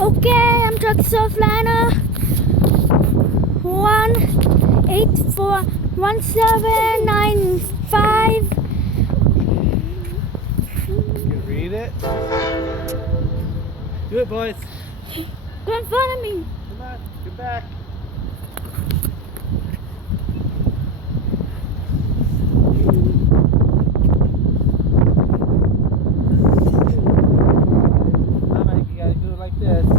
Okay, Amtrak Surfliner 1841795. You can read it. Do it, boys. Go in front of me. Come on, get back. Mama, you gotta do it like this. You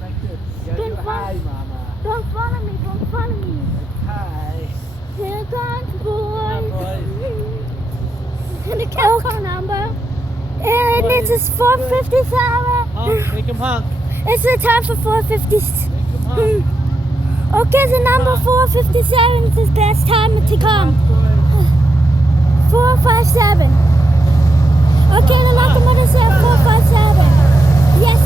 like this. You gotta do hi, Mama. Go in front of me. Go in front of me. Hi. Here comes the Come on, boys. boys. And the car number. And it is 4:57. Honk, make him honk. It's the time for 4:50. Make him honk. Okay, the number 4:57 is the best time to come. Honk, boys. 457. Okay, the locomotive said 457. Yes.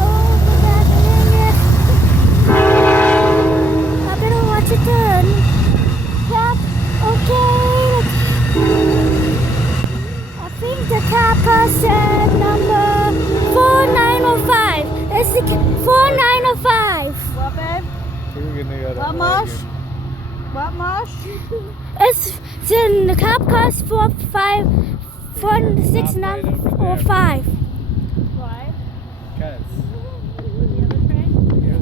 Oh, the back minute. I better watch it turn. Yep. Okay. I think the car said number 4905. It's the 4905. What, babe? We're gonna go to What, Mosh? What, Mosh? It's the cab cost 46905. Why? Because. The other train? Yeah.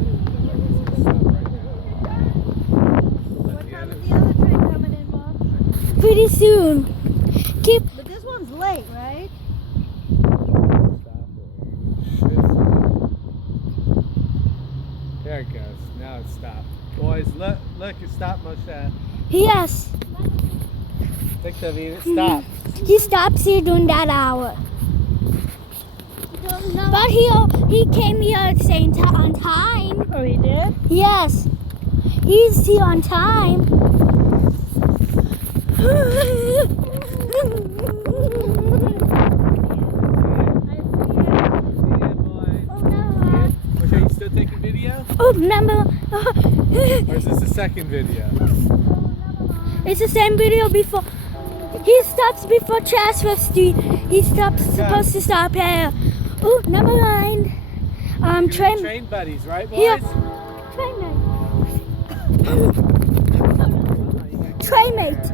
What time is the other train coming in, Mosh? Pretty soon. Keep. But this one's late, right? There it goes. Now it's stopped. Boys, look, it stopped, Moshe. Yes. Look, David, it stopped. He stops here during that hour. But he came here at the same time on time. Oh, he did? Yes. He's here on time. Moshe, you still taking video? Oh, number. Or is this the second video? It's the same video before. He stops before Chatsworth Street. He's supposed to stop here. Oh, number 9. Train. Train buddies, right, boys? Here. Train mate. Train mate.